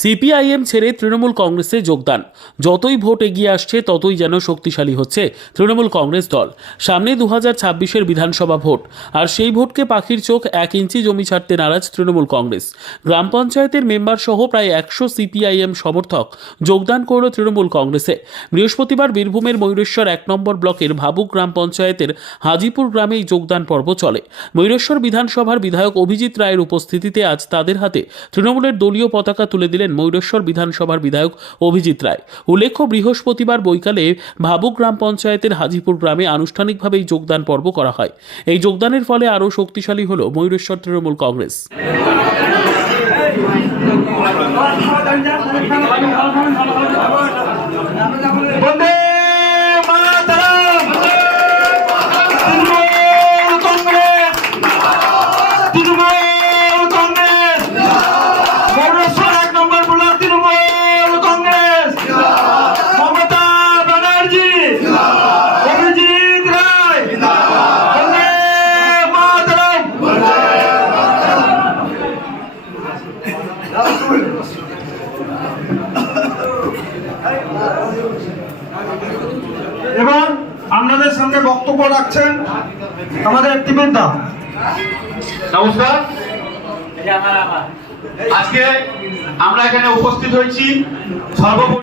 CPIM ছেড়ে তৃণমূল কংগ্রেসে যোগদান। যতই ভোট এগিয়ে আসছে ততই যেন শক্তিশালী হচ্ছে তৃণমূল কংগ্রেস দল। সামনে 2026-এর বিধানসভা ভোট, আর সেই ভোটকে পাখির চোখ 1 ইঞ্চি জমি ছাড়তে নারাজ তৃণমূল কংগ্রেস। গ্রাম পঞ্চায়েতের মেম্বার সহ প্রায় 100 সিপিআইএম সমর্থক যোগদান করল তৃণমূল কংগ্রেসে। বৃহস্পতিবার বীরভূমের ময়ূরেশ্বর 1 নম্বর ব্লকের ভাবুক গ্রাম পঞ্চায়েতের হাজিপুর গ্রামে এই যোগদান পর্ব চলে। ময়ূরেশ্বর বিধানসভার বিধায়ক অভিজিৎ রায়ের উপস্থিতিতে আজ তাদের হাতে তৃণমূলের দলীয় পতাকা তুলে দিলেন ময়ূরেশ্বর বিধানসভার বিধায়ক অভিজিৎ রায়। উল্লেখ্য, বৃহস্পতিবার বৈকালে ভাবুক গ্রাম পঞ্চায়েতের হাজিপুর গ্রামে আনুষ্ঠানিকভাবে এই যোগদান পর্ব করা হয়। এই যোগদানের ফলে আরও শক্তিশালী হল ময়ূরেশ্বর তৃণমূল কংগ্রেস। এবং আপনাদের সামনে বক্তব্য রাখছেন আমাদের টিমের। নমস্কার। আজকে আমরা এখানে উপস্থিত হয়েছি সর্বোপরি